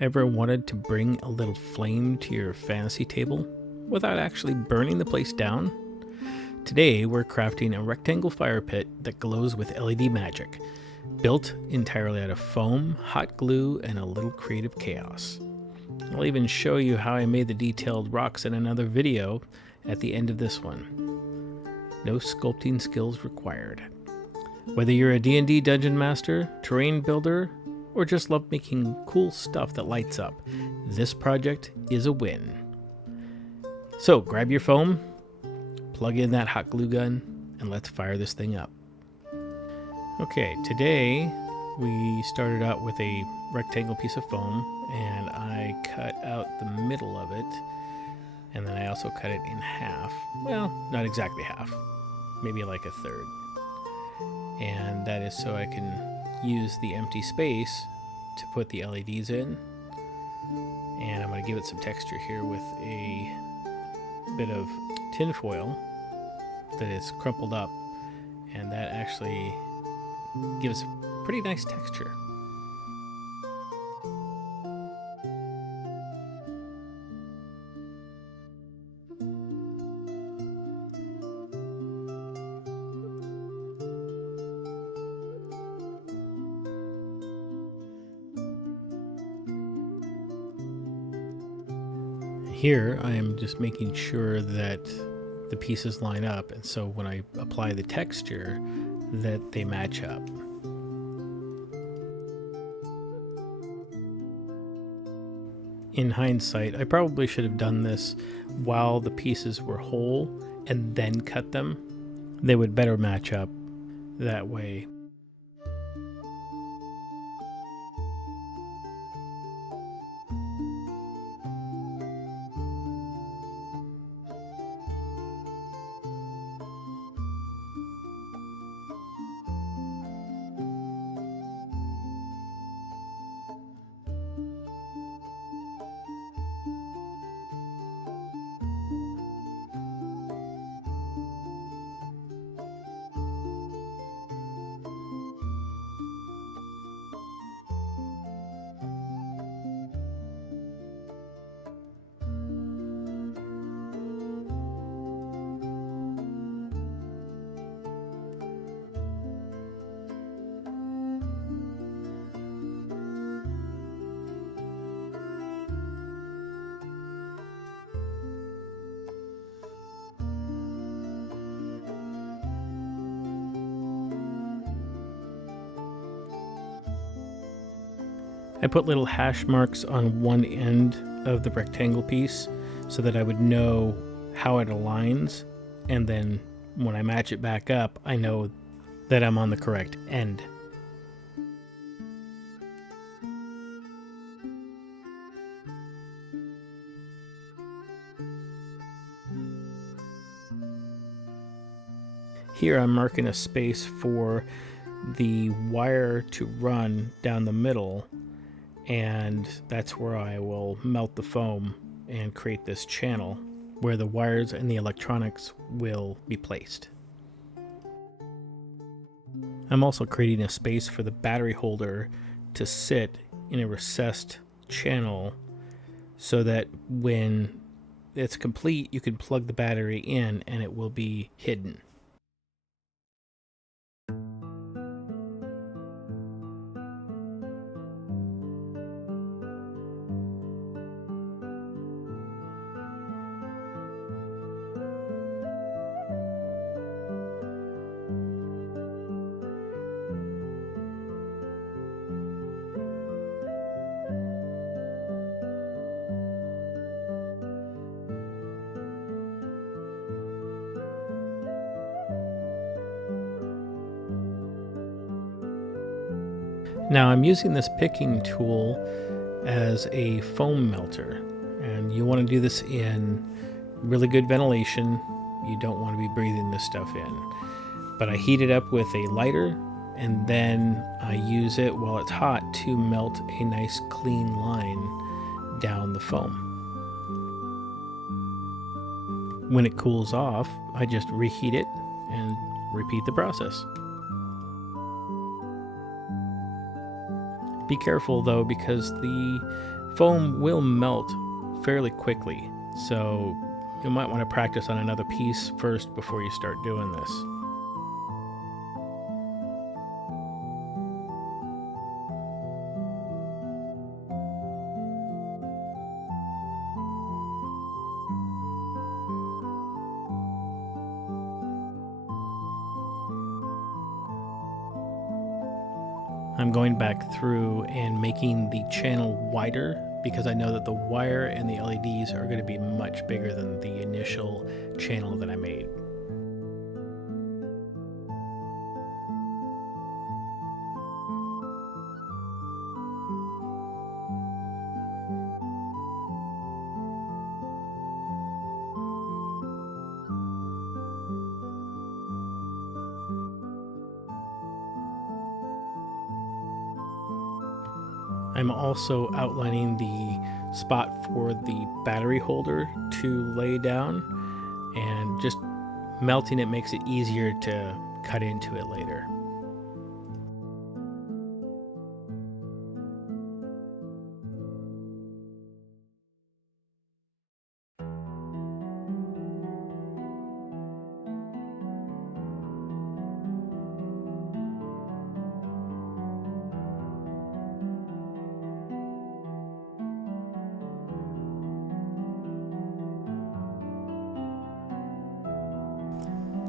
Ever wanted to bring a little flame to your fantasy table without actually burning the place down? Today we're crafting a rectangle fire pit that glows with LED magic, built entirely out of foam, hot glue, and a little creative chaos. I'll even show you how I made the detailed rocks in another video at the end of this one. No sculpting skills required. Whether you're a D&D dungeon master, terrain builder, or just love making cool stuff that lights up, this project is a win. So grab your foam, plug in that hot glue gun, and let's fire this thing up. Okay, today we started out with a rectangle piece of foam, and I cut out the middle of it, and then I also cut it in half. Well, not exactly half, maybe like a third. And that is so I can use the empty space to put the LEDs in. And I'm going to give it some texture here with a bit of tin foil that is crumpled up, and that actually gives a pretty nice texture. Here I am just making sure that the pieces line up, and so when I apply the texture that they match up. In hindsight, I probably should have done this while the pieces were whole and then cut them. They would better match up that way. I put little hash marks on one end of the rectangle piece so that I would know how it aligns, and then when I match it back up, I know that I'm on the correct end. Here I'm marking a space for the wire to run down the middle, and that's where I will melt the foam and create this channel where the wires and the electronics will be placed. I'm also creating a space for the battery holder to sit in a recessed channel so that when it's complete, you can plug the battery in and it will be hidden. Now I'm using this picking tool as a foam melter, and you want to do this in really good ventilation. You don't want to be breathing this stuff in. But I heat it up with a lighter, and then I use it while it's hot to melt a nice clean line down the foam. When it cools off, I just reheat it and repeat the process. Be careful though, because the Foam will melt fairly quickly, so you might want to practice on another piece first before you start doing this. I'm going back through and making the channel wider because I know that the wire and the LEDs are going to be much bigger than the initial channel that I made. I'm also outlining the spot for the battery holder to lay down, and just melting it makes it easier to cut into it later.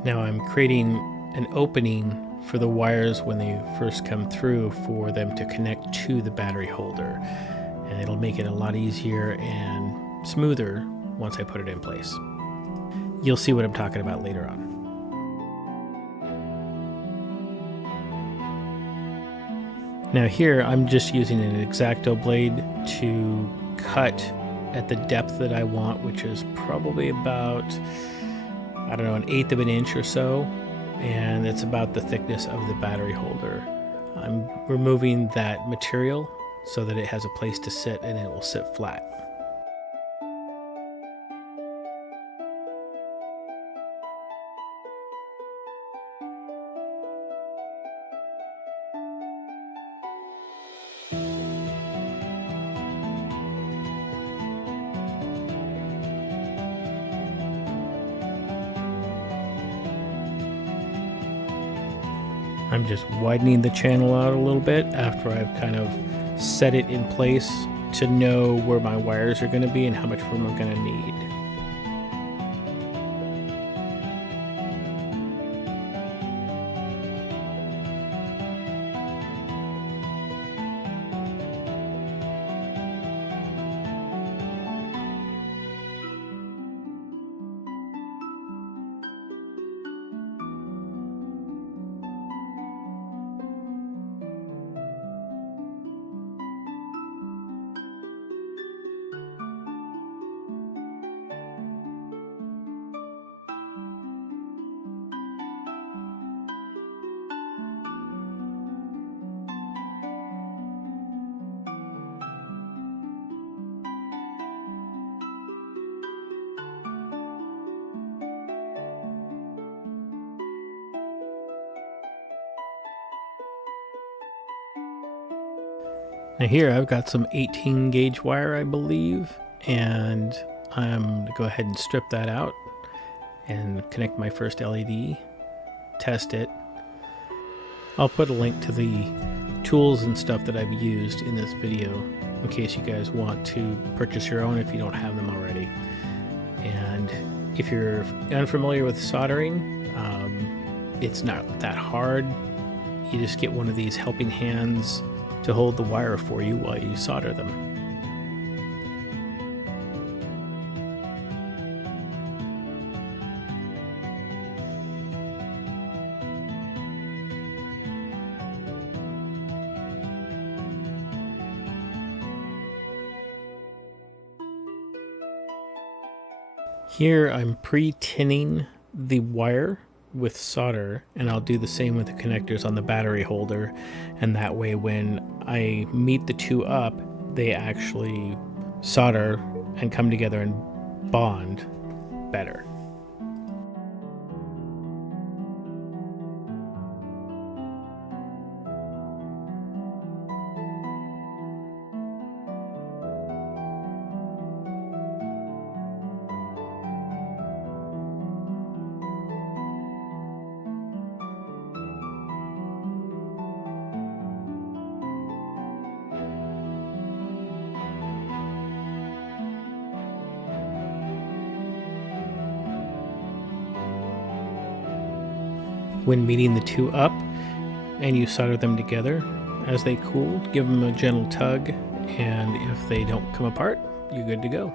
Now I'm creating an opening for the wires when they first come through for them to connect to the battery holder, and it'll make it a lot easier and smoother once I put it in place. You'll see what I'm talking about later on. Now here I'm just using an X-Acto blade to cut at the depth that I want, which is probably about, I don't know, 1/8 of an inch or so, and it's about the thickness of the battery holder. I'm removing that material so that it has a place to sit and it will sit flat. I'm just widening the channel out a little bit after I've kind of set it in place to know where my wires are going to be and how much room I'm going to need. Now here I've got some 18 gauge wire, I believe, and I'm going to go ahead and strip that out and connect my first LED, test it. I'll put a link to the tools and stuff that I've used in this video in case you guys want to purchase your own if you don't have them already. And if you're unfamiliar with soldering, it's not that hard. You just get one of these helping hands to hold the wire for you while you solder them. Here I'm pre-tinning the wire with solder, and I'll do the same with the connectors on the battery holder, and that way when I meet the two up, they actually solder and come together and bond better. When meeting the two up and you solder them together, as they cool, give them a gentle tug, and if they don't come apart, you're good to go.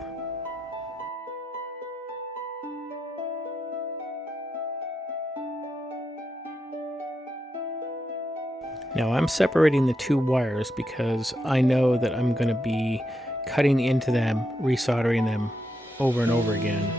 Now I'm separating the two wires because I know that I'm going to be cutting into them, resoldering them over and over again.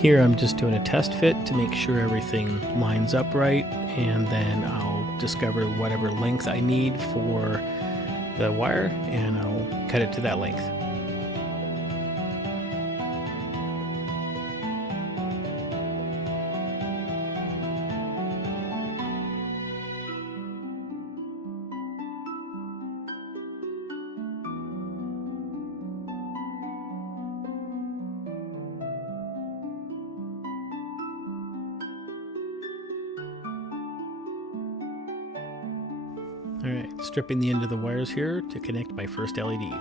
Here I'm just doing a test fit to make sure everything lines up right, and then I'll discover whatever length I need for the wire and I'll cut it to that length. Alright, stripping the end of the wires here to connect my first LED.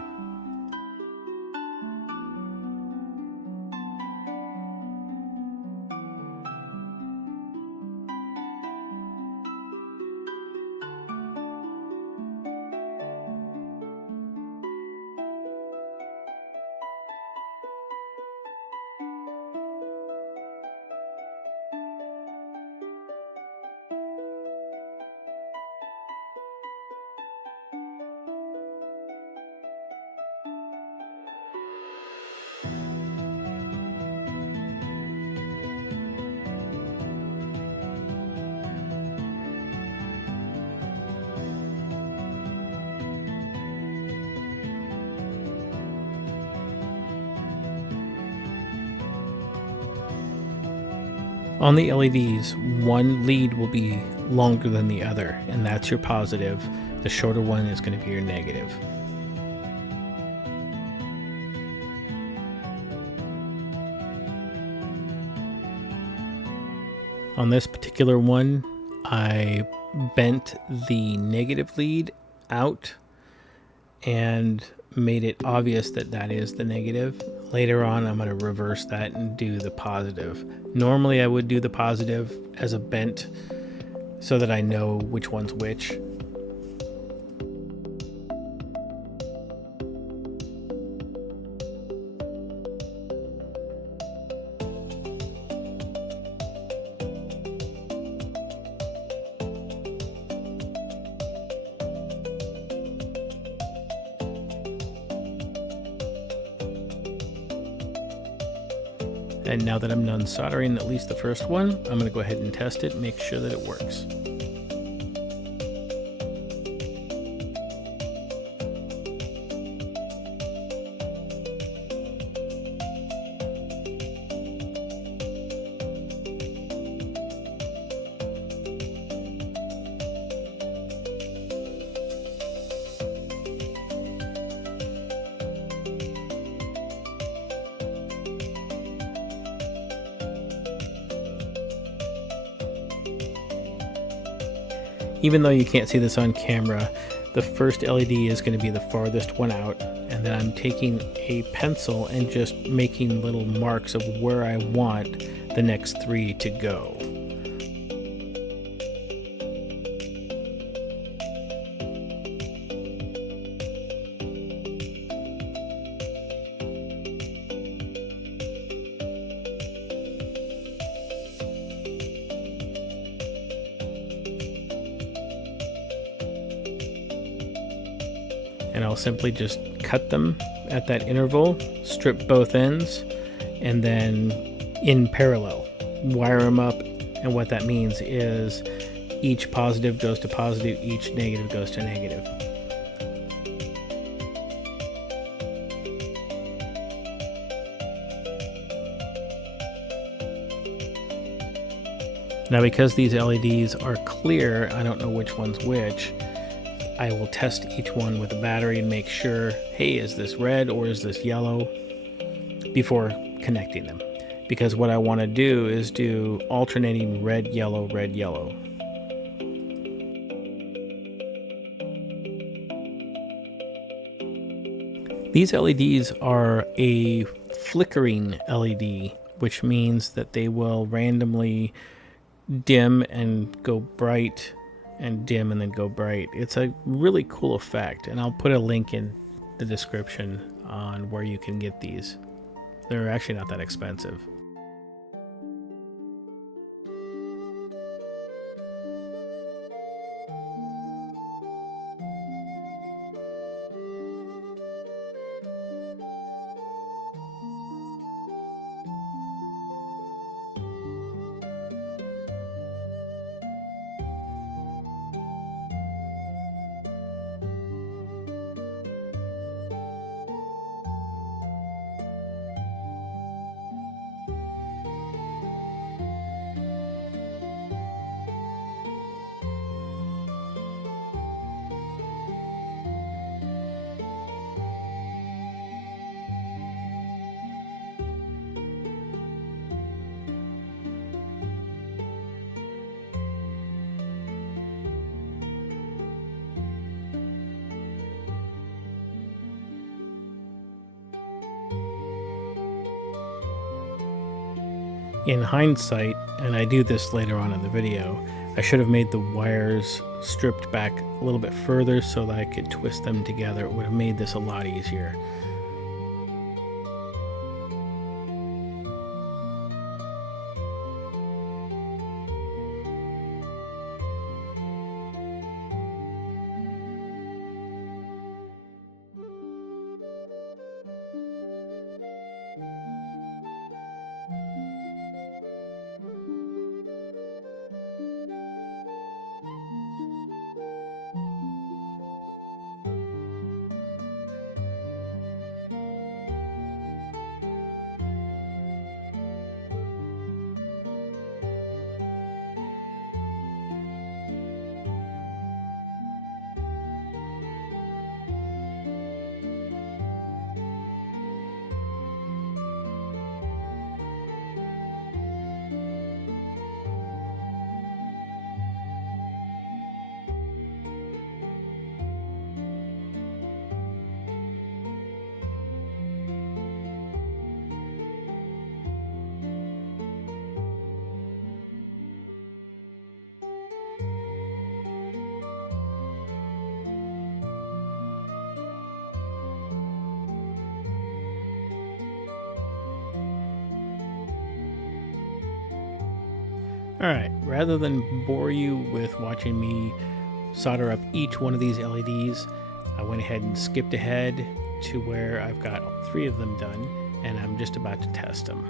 On the LEDs, one lead will be longer than the other, and that's your positive. The shorter one is going to be your negative. On this particular one, I bent the negative lead out and made it obvious that that is the negative. Later on, I'm going to reverse that and do the positive. Normally, I would do the positive as a bent so that I know which one's which. And now that I'm done soldering at least the first one, I'm going to go ahead and test it, make sure that it works. Even though you can't see this on camera, the first LED is going to be the farthest one out, and then I'm taking a pencil and just making little marks of where I want the next three to go. And I'll simply just cut them at that interval, strip both ends, and then in parallel, wire them up. And what that means is each positive goes to positive, each negative goes to negative. Now, because these LEDs are clear, I don't know which one's which. I will test each one with a battery and make sure, hey, is this red or is this yellow, before connecting them. Because what I want to do is do alternating red, yellow, red, yellow. These LEDs are a flickering LED, which means that they will randomly dim and go bright and dim and then go bright. It's a really cool effect, and I'll put a link in the description on where you can get these. They're actually not that expensive. In hindsight, and I do this later on in the video, I should have made the wires stripped back a little bit further so that I could twist them together. It would have made this a lot easier. Alright, rather than bore you with watching me solder up each one of these LEDs, I went ahead and skipped ahead to where I've got 3 of them done, and I'm just about to test them.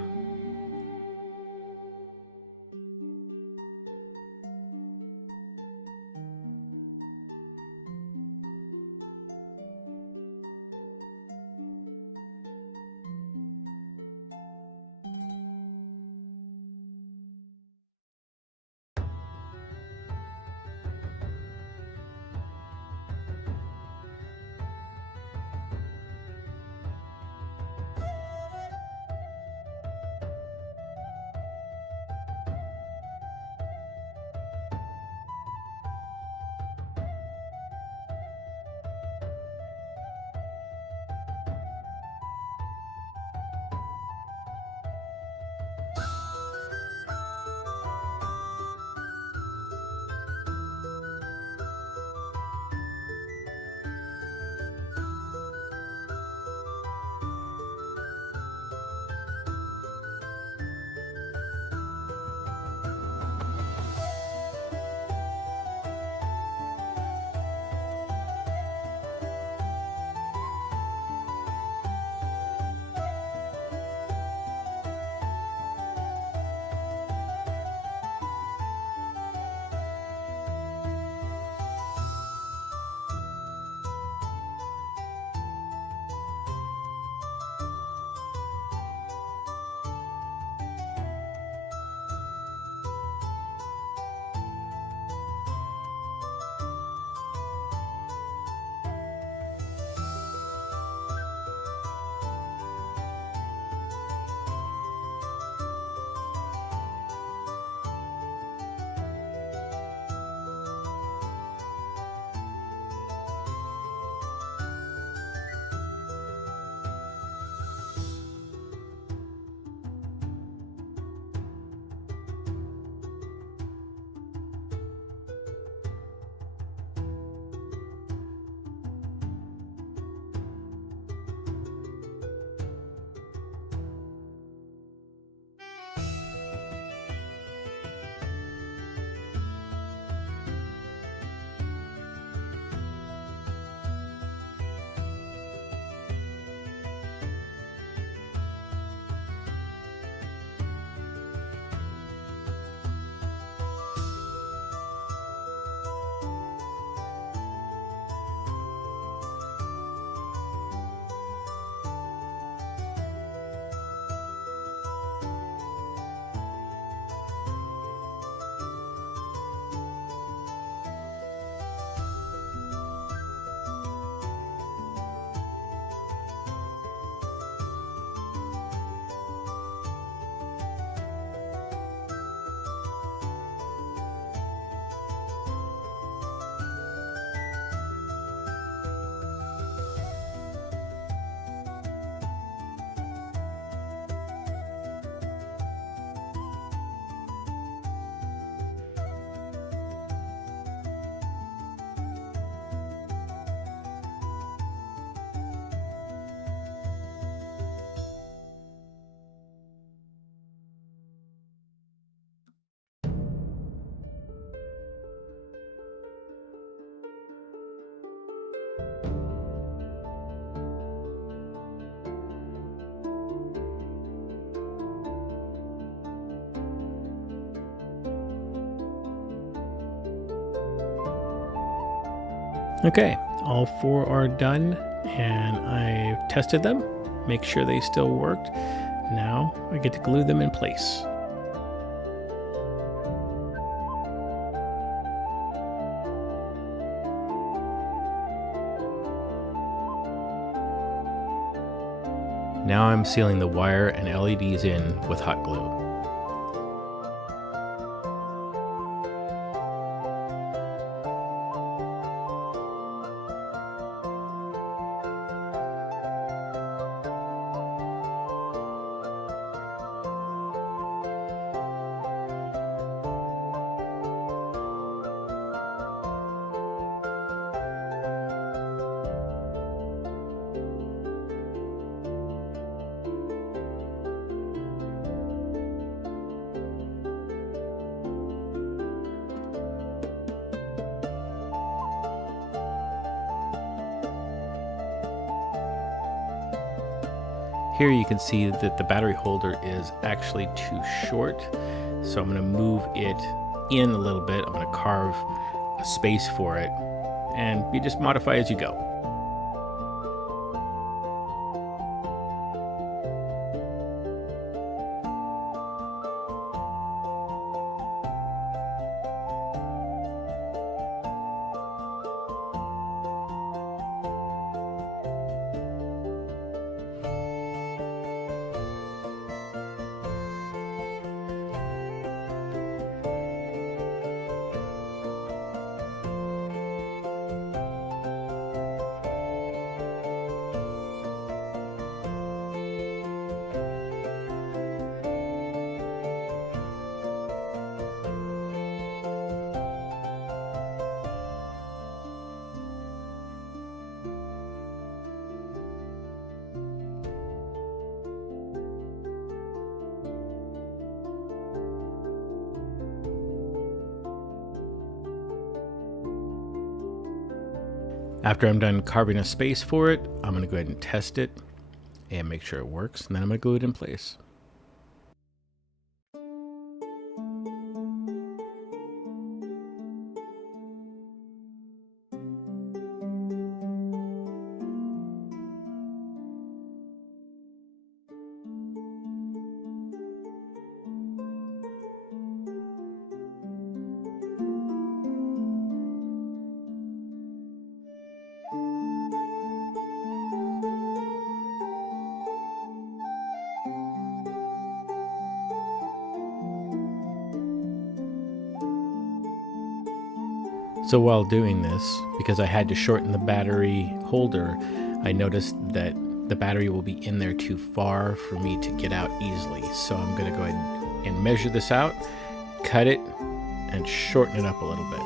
Okay, all 4 are done, and I tested them, make sure they still worked. Now I get to glue them in place. Now I'm sealing the wire and LEDs in with hot glue. Here you can see that the battery holder is actually too short, so I'm going to move it in a little bit. I'm going to carve a space for it, and you just modify as you go. After I'm done carving a space for it, I'm going to go ahead and test it and make sure it works, and then I'm going to glue it in place. So while doing this, because I had to shorten the battery holder, I noticed that the battery will be in there too far for me to get out easily. So I'm going to go ahead and measure this out, cut it, and shorten it up a little bit.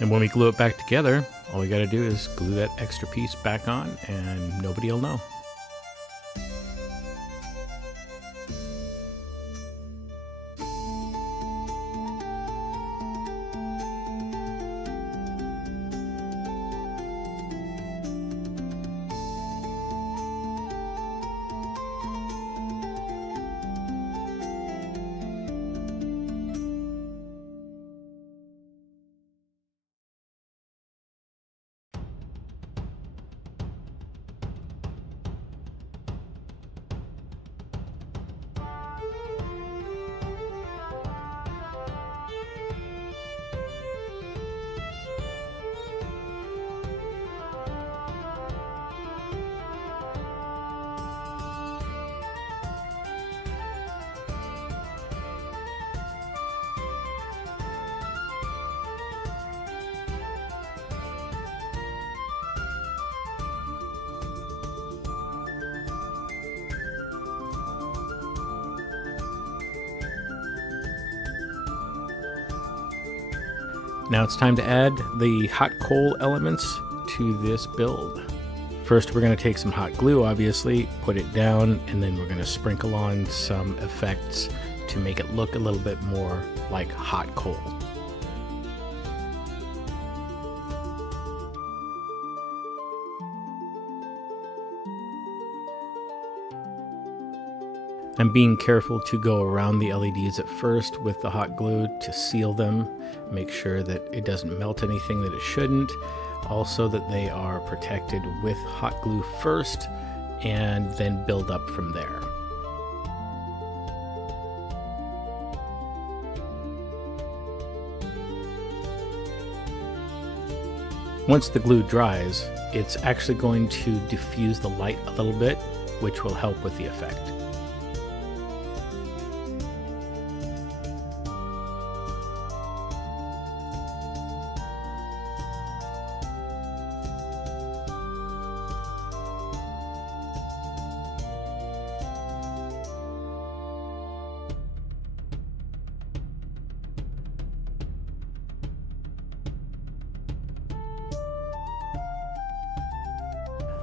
And when we glue it back together, all we gotta do is glue that extra piece back on and nobody will know. Now it's time to add the hot coal elements to this build. First, we're going to take some hot glue, obviously, put it down, and then we're going to sprinkle on some effects to make it look a little bit more like hot coal. I'm being careful to go around the LEDs at first with the hot glue to seal them, make sure that it doesn't melt anything that it shouldn't, also that they are protected with hot glue first and then build up from there. Once the glue dries, it's actually going to diffuse the light a little bit, which will help with the effect.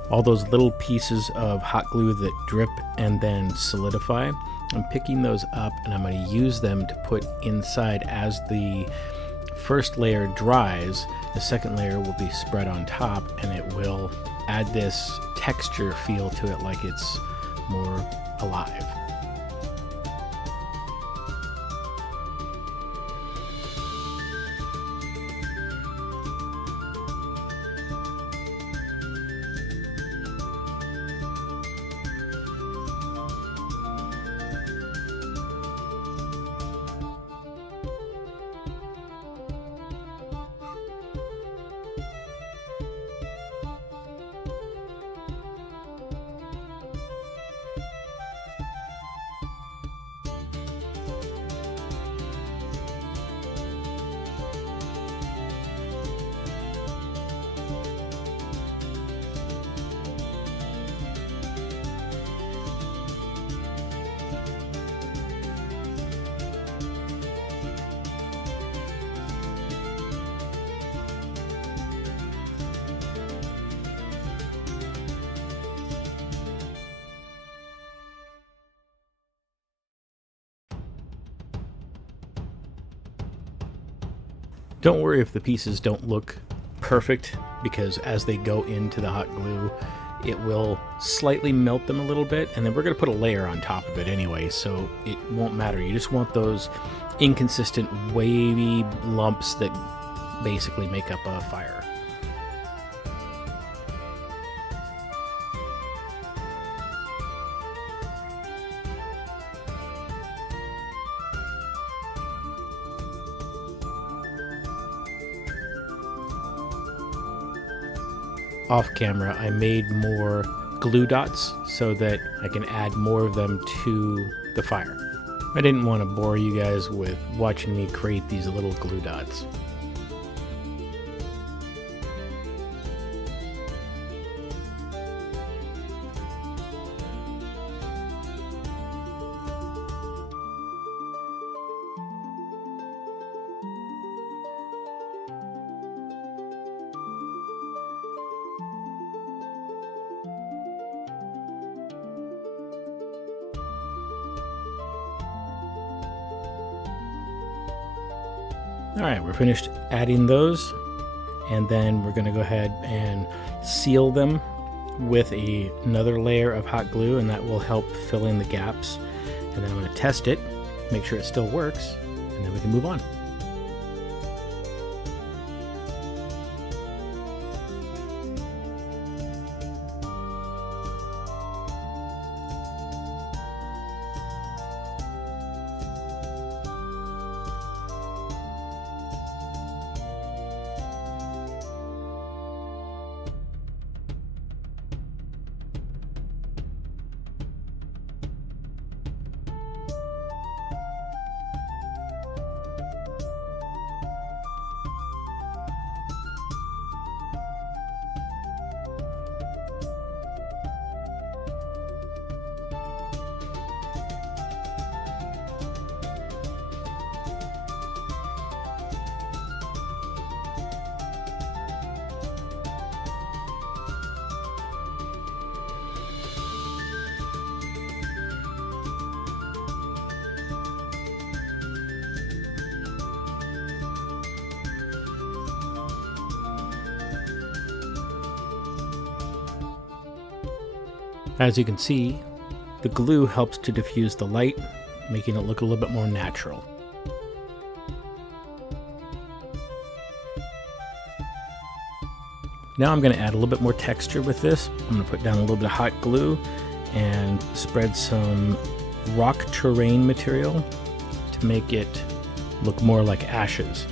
All those little pieces of hot glue that drip and then solidify, I'm picking those up and I'm going to use them to put inside as the first layer dries. The second layer will be spread on top and it will add this texture feel to it, like it's more alive. Don't worry if the pieces don't look perfect, because as they go into the hot glue, it will slightly melt them a little bit, and then we're going to put a layer on top of it anyway, so it won't matter. You just want those inconsistent, wavy lumps that basically make up a fire. Off camera, I made more glue dots so that I can add more of them to the fire. I didn't want to bore you guys with watching me create these little glue dots. All right, we're finished adding those, and then we're going to go ahead and seal them with another layer of hot glue, and that will help fill in the gaps. And then I'm going to test it, make sure it still works, and then we can move on. As you can see, the glue helps to diffuse the light, making it look a little bit more natural. Now I'm going to add a little bit more texture with this. I'm going to put down a little bit of hot glue and spread some rock terrain material to make it look more like ashes.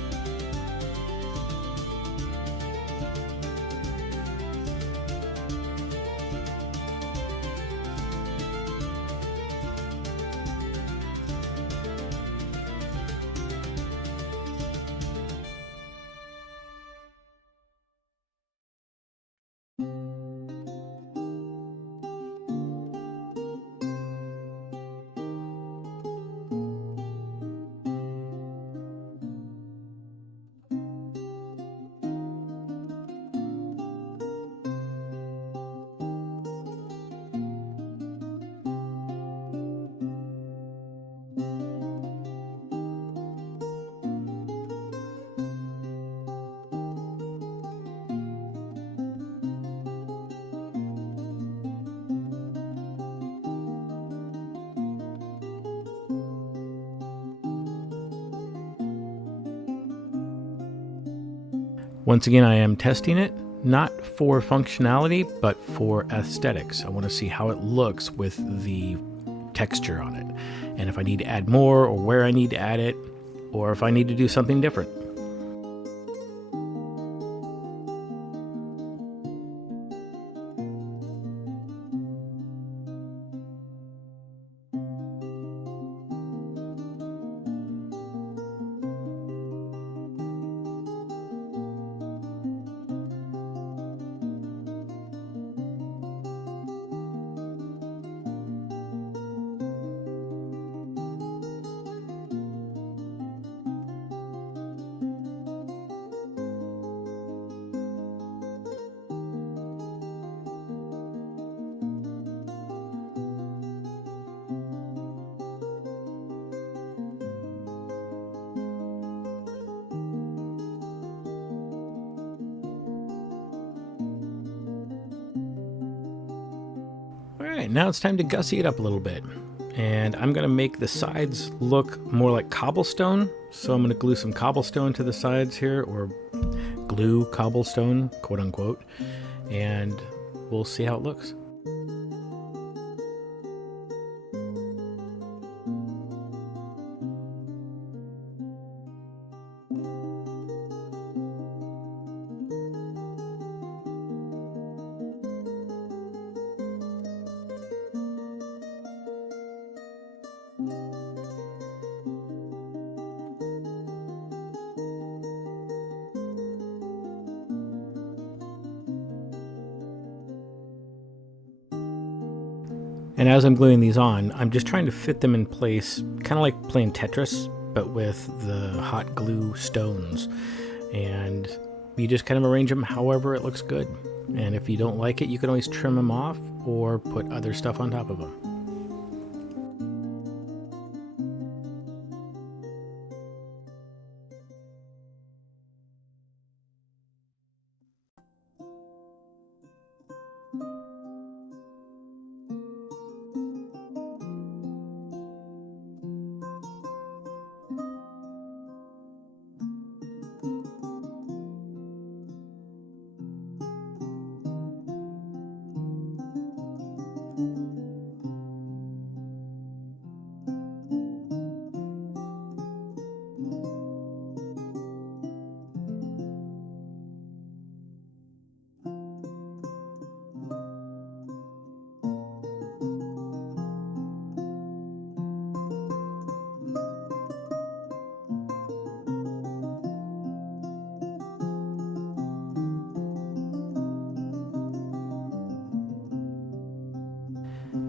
Once again, I am testing it, not for functionality, but for aesthetics. I want to see how it looks with the texture on it, and if I need to add more, or where I need to add it, or if I need to do something different. Alright, now it's time to gussy it up a little bit. And I'm going to make the sides look more like cobblestone. So I'm going to glue some cobblestone to the sides here, or glue cobblestone, quote unquote. And we'll see how it looks. And as I'm gluing these on, I'm just trying to fit them in place, kind of like playing Tetris, but with the hot glue stones. And you just kind of arrange them however it looks good. And if you don't like it, you can always trim them off or put other stuff on top of them.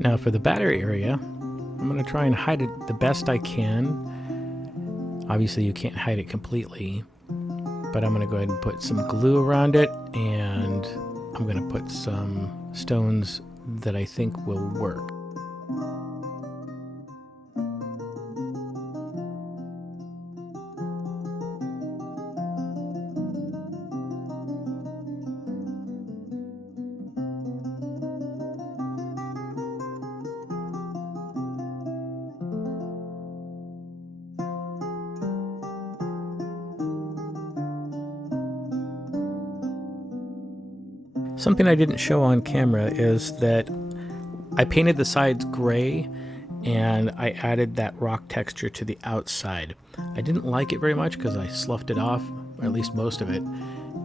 Now for the battery area, I'm going to try and hide it the best I can. Obviously you can't hide it completely, but I'm going to go ahead and put some glue around it, and I'm going to put some stones that I think will work. Something I didn't show on camera is that I painted the sides gray and I added that rock texture to the outside. I didn't like it very much because I sloughed it off, or at least most of it,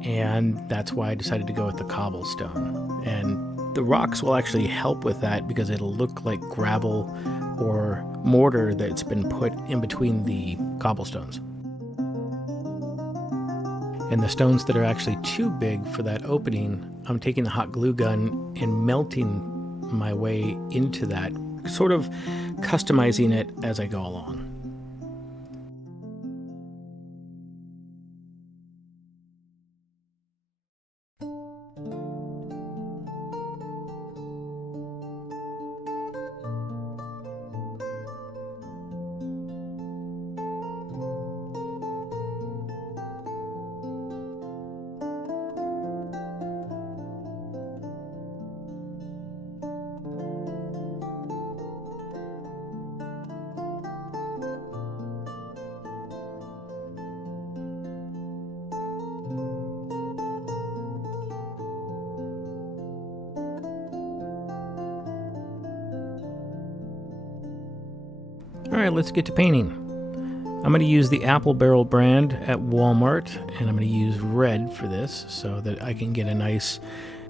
and that's why I decided to go with the cobblestone. And the rocks will actually help with that because it'll look like gravel or mortar that's been put in between the cobblestones. And the stones that are actually too big for that opening, I'm taking the hot glue gun and melting my way into that, sort of customizing it as I go along. Alright, let's get to painting. I'm going to use the Apple Barrel brand at Walmart, and I'm going to use red for this so that I can get a nice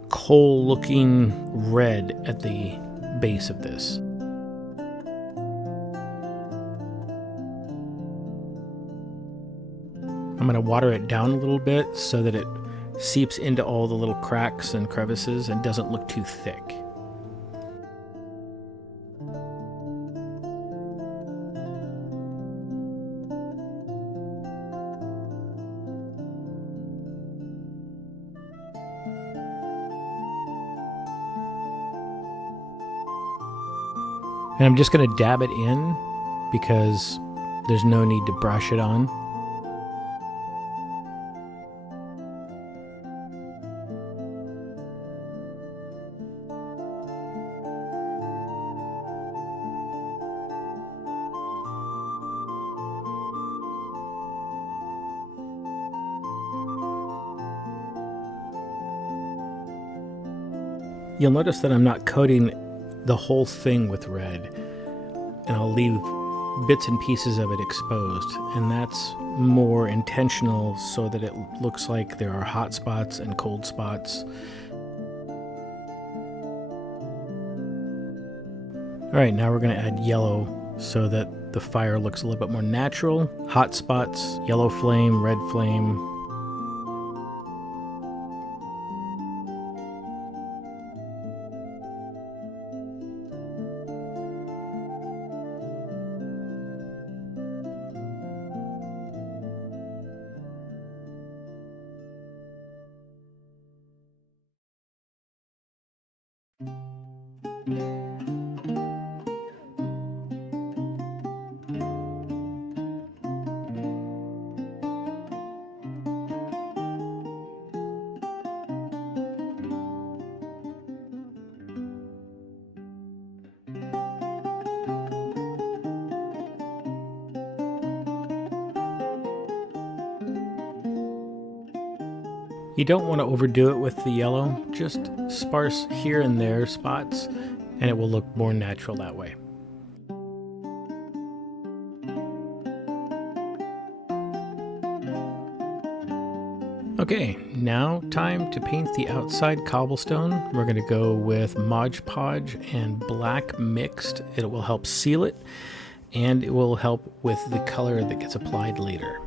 coal looking red at the base of this. I'm going to water it down a little bit so that it seeps into all the little cracks and crevices and doesn't look too thick. And I'm just going to dab it in because there's no need to brush it on. You'll notice that I'm not coating the whole thing with red, and I'll leave bits and pieces of it exposed, and that's more intentional so that it looks like there are hot spots and cold spots. Alright, now we're going to add yellow so that the fire looks a little bit more natural. Hot spots, yellow flame, red flame. You don't want to overdo it with the yellow, just sparse here and there spots, and it will look more natural that way. Okay, now time to paint the outside cobblestone. We're going to go with Mod Podge and black mixed. It will help seal it, and it will help with the color that gets applied later.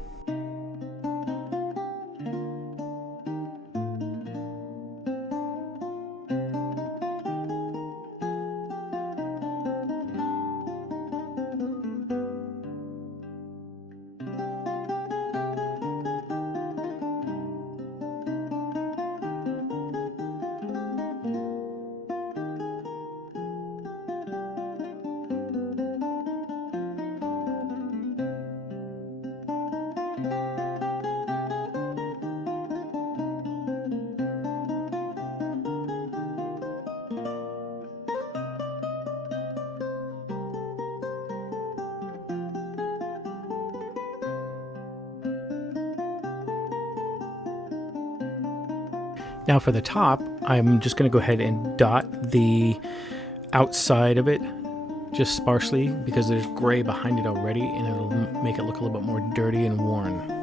Now for the top, I'm just going to go ahead and dot the outside of it just sparsely because there's gray behind it already, and it'll make it look a little bit more dirty and worn.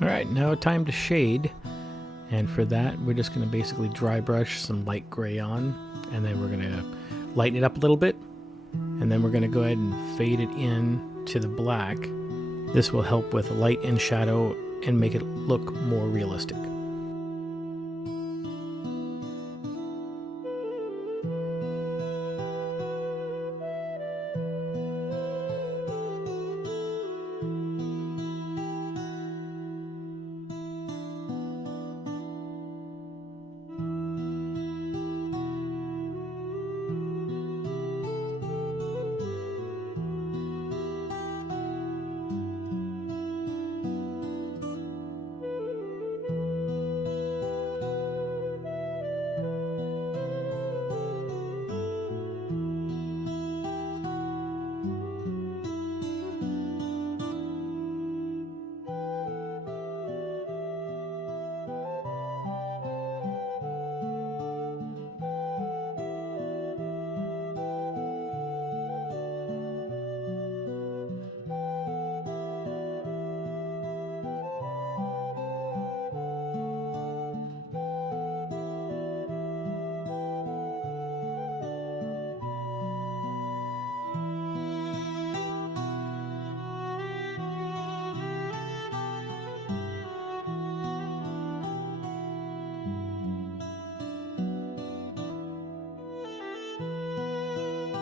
Alright, now time to shade, and for that we're just going to basically dry brush some light gray on, and then we're going to lighten it up a little bit, and then we're going to go ahead and fade it in to the black. This will help with light and shadow and make it look more realistic.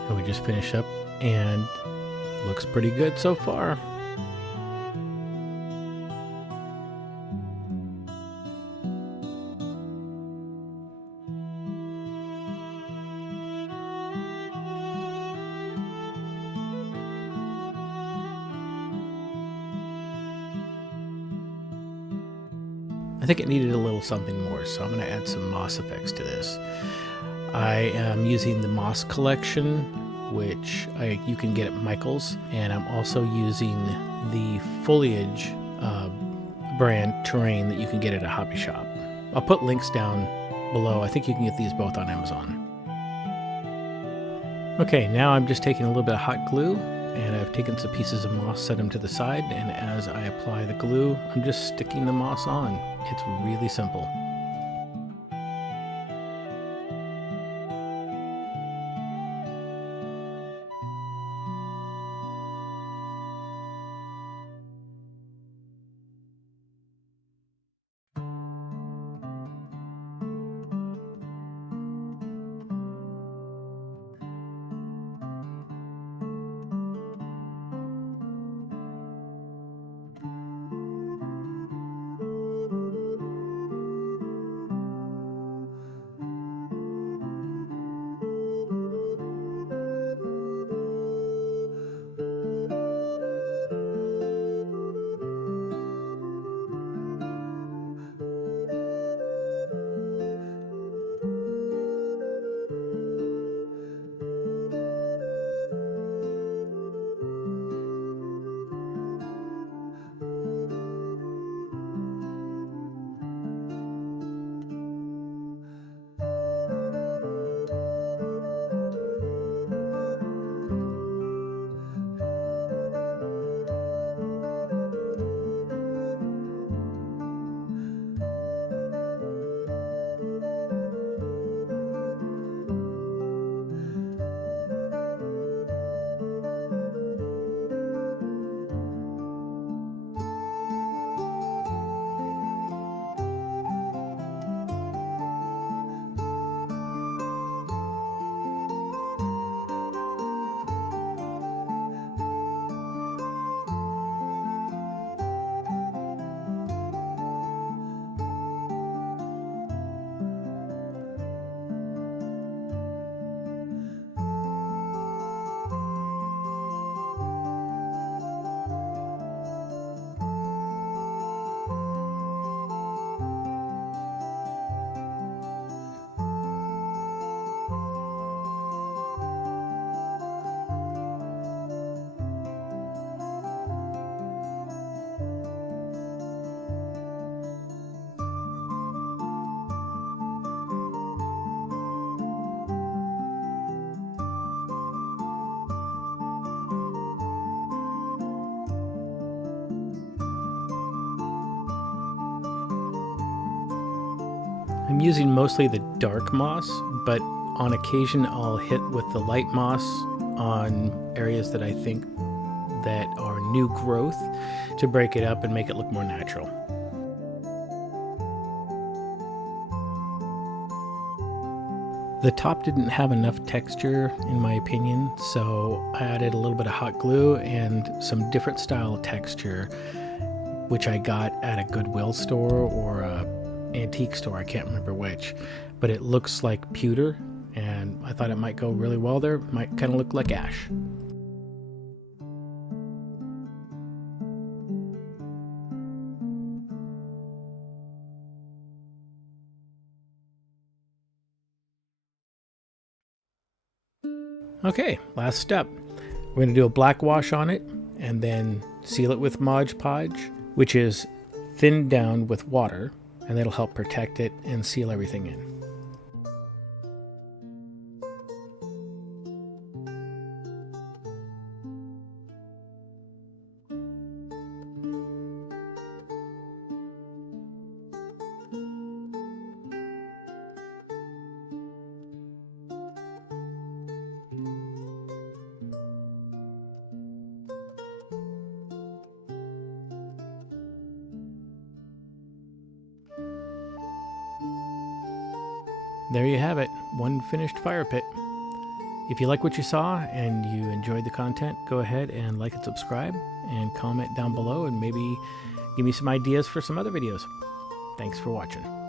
And we just finished up, and looks pretty good so far. I think it needed a little something more, so I'm going to add some moss effects to this. I am using the moss collection, which you can get at Michael's, and I'm also using the foliage brand terrain that you can get at a hobby shop. I'll put links down below. I think you can get these both on Amazon. Okay, now I'm just taking a little bit of hot glue, and I've taken some pieces of moss, set them to the side, and as I apply the glue, I'm just sticking the moss on. It's really simple. I'm using mostly the dark moss, but on occasion I'll hit with the light moss on areas that I think that are new growth to break it up and make it look more natural. The top didn't have enough texture in my opinion, so I added a little bit of hot glue and some different style texture, which I got at a Goodwill store or a antique store, I can't remember which, but it looks like pewter and I thought it might go really well there. It might kind of look like ash. Okay, last step. We're going to do a black wash on it and then seal it with Mod Podge, which is thinned down with water, and that'll help protect it and seal everything in. There you have it, one finished fire pit. If you like what you saw and you enjoyed the content, go ahead and like and subscribe and comment down below and maybe give me some ideas for some other videos. Thanks for watching.